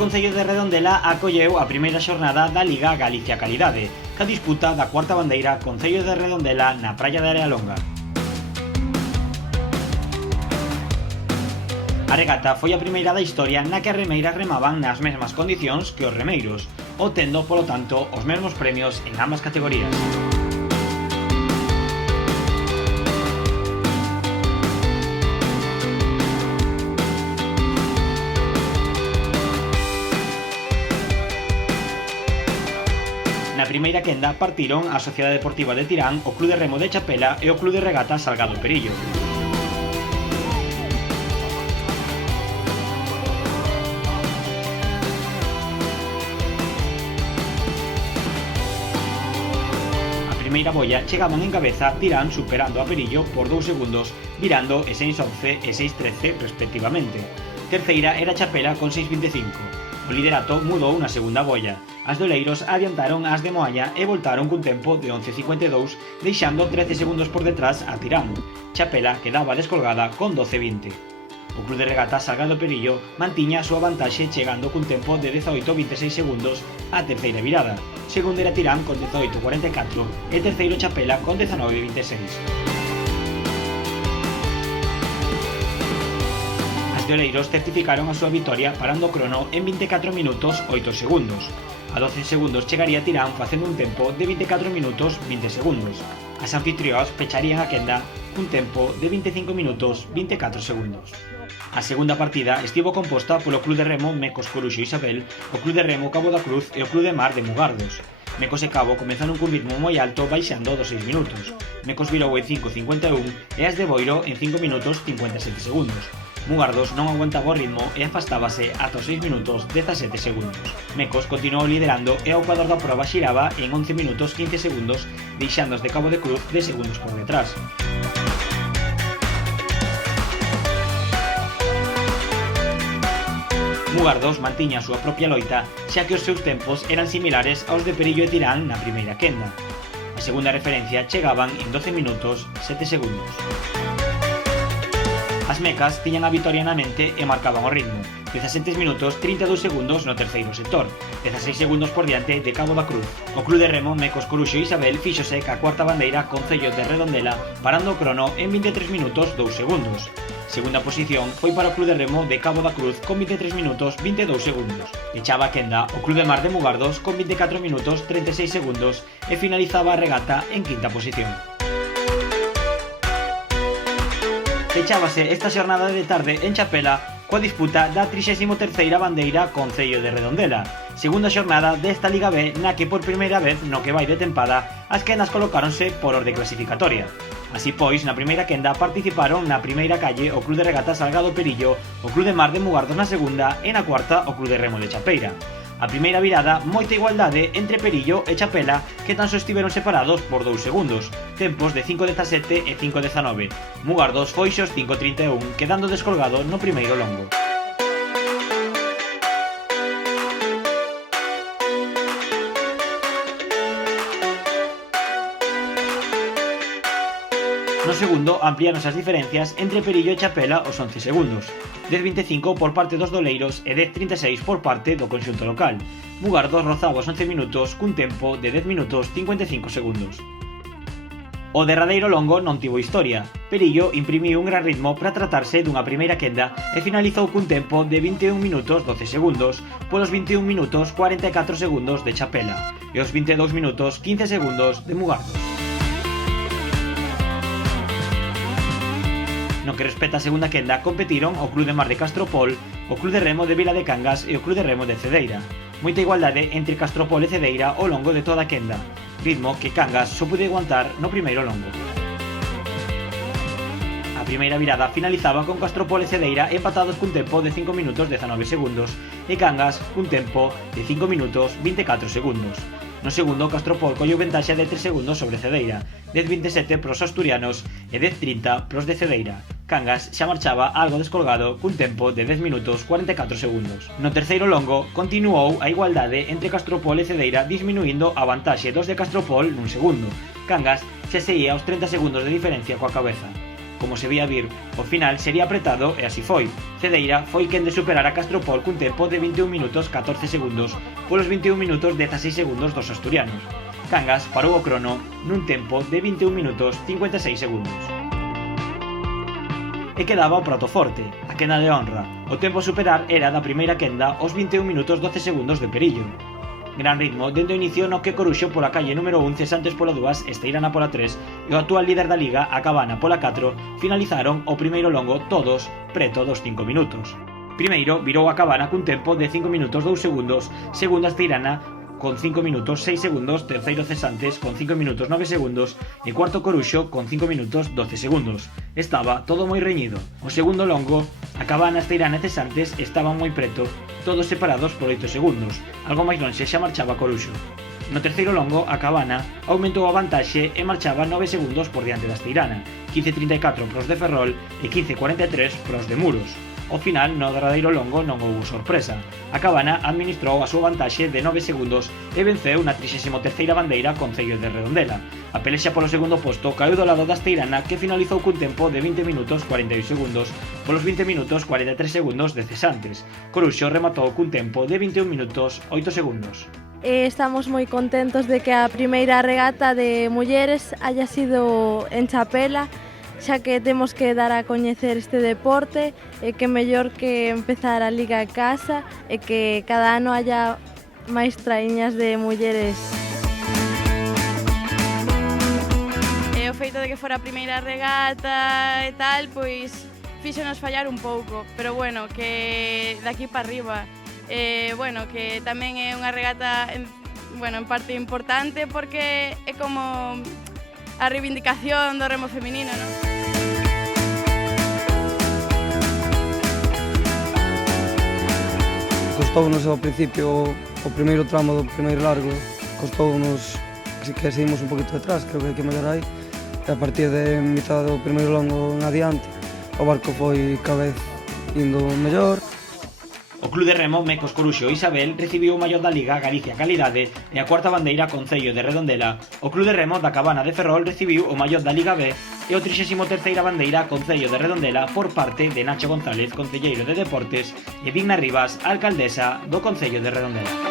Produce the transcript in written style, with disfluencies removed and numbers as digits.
Concello de Redondela acolleu a primeira xornada da Liga Galicia Calidade, ca disputa da cuarta bandeira Concello de Redondela na praia de Arealonga. A regata foi a primeira da historia na que as remeiras remaban nas mesmas condicións que os remeiros, obtendo, polo tanto, os mesmos premios en ambas categorías. Na primeira quenda partiron a Sociedade Deportiva de Tirán, o Club de Remo de Chapela e o Club de Regata Salgado Perillo. A primeira boia chegaban en cabeza Tirán superando a Perillo por 2 segundos, virando e 6:11 e 6:13 respectivamente. Terceira era Chapela con 6:25. O liderato mudou na segunda boia. As de Oleiros adiantaron as de Moaña e voltaron cun tempo de 11:52, deixando 13 segundos por detrás a Tirán. Chapela quedaba descolgada con 12:20. O Club de Regata Salgado Perillo mantiña a súa vantaxe chegando cun tempo de 18:26 segundos á terceira virada. Segundo era Tirán con 18:44 e terceiro Chapela con 19:26. De Oleiros certificaron a súa vitoria parando o crono en 24 minutos 8 segundos. A 12 segundos chegaría Tirán facendo un tempo de 24 minutos 20 segundos. As anfitrións pecharían a quenda cun tempo de 25 minutos 24 segundos. A segunda partida estivo composta polo Club de Remo Mecos Coruxo Isabel, o Club de Remo Cabo da Cruz e o Club de Mar de Mugardos. Mecos e Cabo comenzaron cun ritmo moi alto baixando dos 6 minutos. Mecos virou en 5:51 e as de Boiro en 5 minutos 57 segundos. Mugardos non aguantaba o ritmo e afastábase ata os 6 minutos 17 segundos. Mecos continuou liderando e o ecuador da proba xiraba en 11 minutos 15 segundos, deixando os de Cabo de Cruz de segundos por detrás. Mugardos mantiña a súa propia loita, xa que os seus tempos eran similares aos de Perillo e Tirán na primeira quenda. A segunda referencia chegaban en 12 minutos 7 segundos. As mecas tiñan a vitoria na mente e marcaban o ritmo. 17 minutos 32 segundos no terceiro sector, 16 segundos por diante de Cabo da Cruz. O Club de Remo Mecos Coruxo Isabel fíxose ca cuarta bandeira Concello de Redondela, parando o crono en 23 minutos 2 segundos. Segunda posición foi para o Club de Remo de Cabo da Cruz con 23 minutos 22 segundos. Echaba a quenda o Club de Mar de Mugardos con 24 minutos 36 segundos e finalizaba a regata en quinta posición. Fechábase esta xornada de tarde en Chapela coa disputa da 33ª bandeira Concello de Redondela, segunda xornada desta Liga B na que por primeira vez no que vai de tempada as quendas colocáronse por orde clasificatoria. Así pois, na primeira quenda participaron na primeira calle o Club de Regata Salgado Perillo, o Club de Mar de Mugardos na segunda e na cuarta o Club de Remo de Chapeira. A primeira virada, moita igualdade entre Perillo e Chapela, que tan só estiveron separados por 2 segundos, tempos de 5:17 e 5:19. Mugardos foi xos 5:31, quedando descolgado no primeiro longo. No segundo, ampliáronse as diferencias entre Perillo e Chapela aos 11 segundos. 10:25 por parte dos doleiros e 10:36 por parte do conxunto local. Mugardos rozaba os 11 minutos cun tempo de 10 minutos 55 segundos. O derradeiro longo non tivo historia. Perillo imprimiu un gran ritmo para tratarse dunha primeira quenda e finalizou cun tempo de 21 minutos 12 segundos polos 21 minutos 44 segundos de Chapela e os 22 minutos 15 segundos de Mugardos. No que respecta a segunda quenda competiron o Club de Mar de Castropol, o Club de Remo de Vila de Cangas e o Club de Remo de Cedeira. Moita igualdade entre Castropol e Cedeira ao longo de toda a quenda, ritmo que Cangas só pude aguantar no primeiro longo. A primeira virada finalizaba con Castropol e Cedeira empatados cun tempo de 5 minutos 19 segundos e Cangas cun tempo de 5 minutos 24 segundos. No segundo, Castropol colleu ventaxa de 3 segundos sobre Cedeira, 10:27 pros asturianos e 10:30 pros de Cedeira. Cangas xa marchaba algo descolgado cun tempo de 10 minutos 44 segundos. No terceiro longo, continuou a igualdade entre Castropol e Cedeira disminuindo a vantaxe dos de Castropol nun segundo. Cangas xa seguía aos 30 segundos de diferencia coa cabeza. como se vía vir, o final sería apretado e así foi. Cedeira foi quen de superar a Castropol cun tempo de 21 minutos 14 segundos polos 21 minutos 16 segundos dos asturianos. Cangas parou o crono nun tempo de 21 minutos 56 segundos. E quedaba o prato forte, a quenda de honra. O tempo a superar era da primeira quenda aos 21 minutos 12 segundos de Perillo. Gran ritmo dende o inicio no que Coruxo pola calle número 1, Cesantes pola 2, Esteirana pola 3 e o actual líder da Liga, a Cabana pola 4, finalizaron o primeiro longo todos preto dos 5 minutos. Primeiro virou a Cabana cun tempo de 5 minutos 2 segundos, segunda Esteirana con 5 minutos 6 segundos, terceiro Cesantes con 5 minutos 9 segundos e cuarto Coruxo con 5 minutos 12 segundos. Estaba todo moi reñido. O segundo longo, a Cabana, Esteirana e Cesantes estaban moi preto, todos separados por 8 segundos. Algo máis lonxe xa marchaba Coruxo. No terceiro longo, a Cabana aumentou a vantaxe e marchaba 9 segundos por diante da Esteirana, 15.34 pros de Ferrol e 15.43 pros de Muros. Ao final, no derradeiro longo non houbo sorpresa. A Cabana administrou a súa vantaxe de 9 segundos e venceu na 33ª bandeira Concello de Redondela. A pelexa polo segundo posto caeu do lado da Esteirana, que finalizou cun tempo de 20 minutos 42 segundos polos 20 minutos 43 segundos de Cesantes. Coruxo rematou cun tempo de 21 minutos 8 segundos. Estamos moi contentos de que a primeira regata de mulleres haya sido en Chapela, xa que temos que dar a coñecer este deporte e que mellor que empezar a liga en casa e que cada ano haya máis traíñas de mulleres. E o feito de que fora a primeira regata e tal, pois fíxonos fallar un pouco, pero bueno, que daqui para arriba, bueno, que tamén é unha regata en parte importante porque é como a reivindicación do remo feminino, non? Costounos ao principio o primeiro tramo do primeiro largo, costounos, así que seguimos un poquito detrás, creo que hai que mellorar aí, e a partir de mitad do primeiro longo en adiante o barco foi cada vez indo mellor. O Club de Remo Mecos Coruxo Isabel recibiu o maior da Liga Galicia Calidade e a cuarta bandeira Concello de Redondela. O Club de Remo da Cabana de Ferrol recibiu o maior da Liga B e o 33ª bandeira Concello de Redondela por parte de Nacho González, concelleiro de Deportes, e Vigna Rivas, alcaldesa do Concello de Redondela.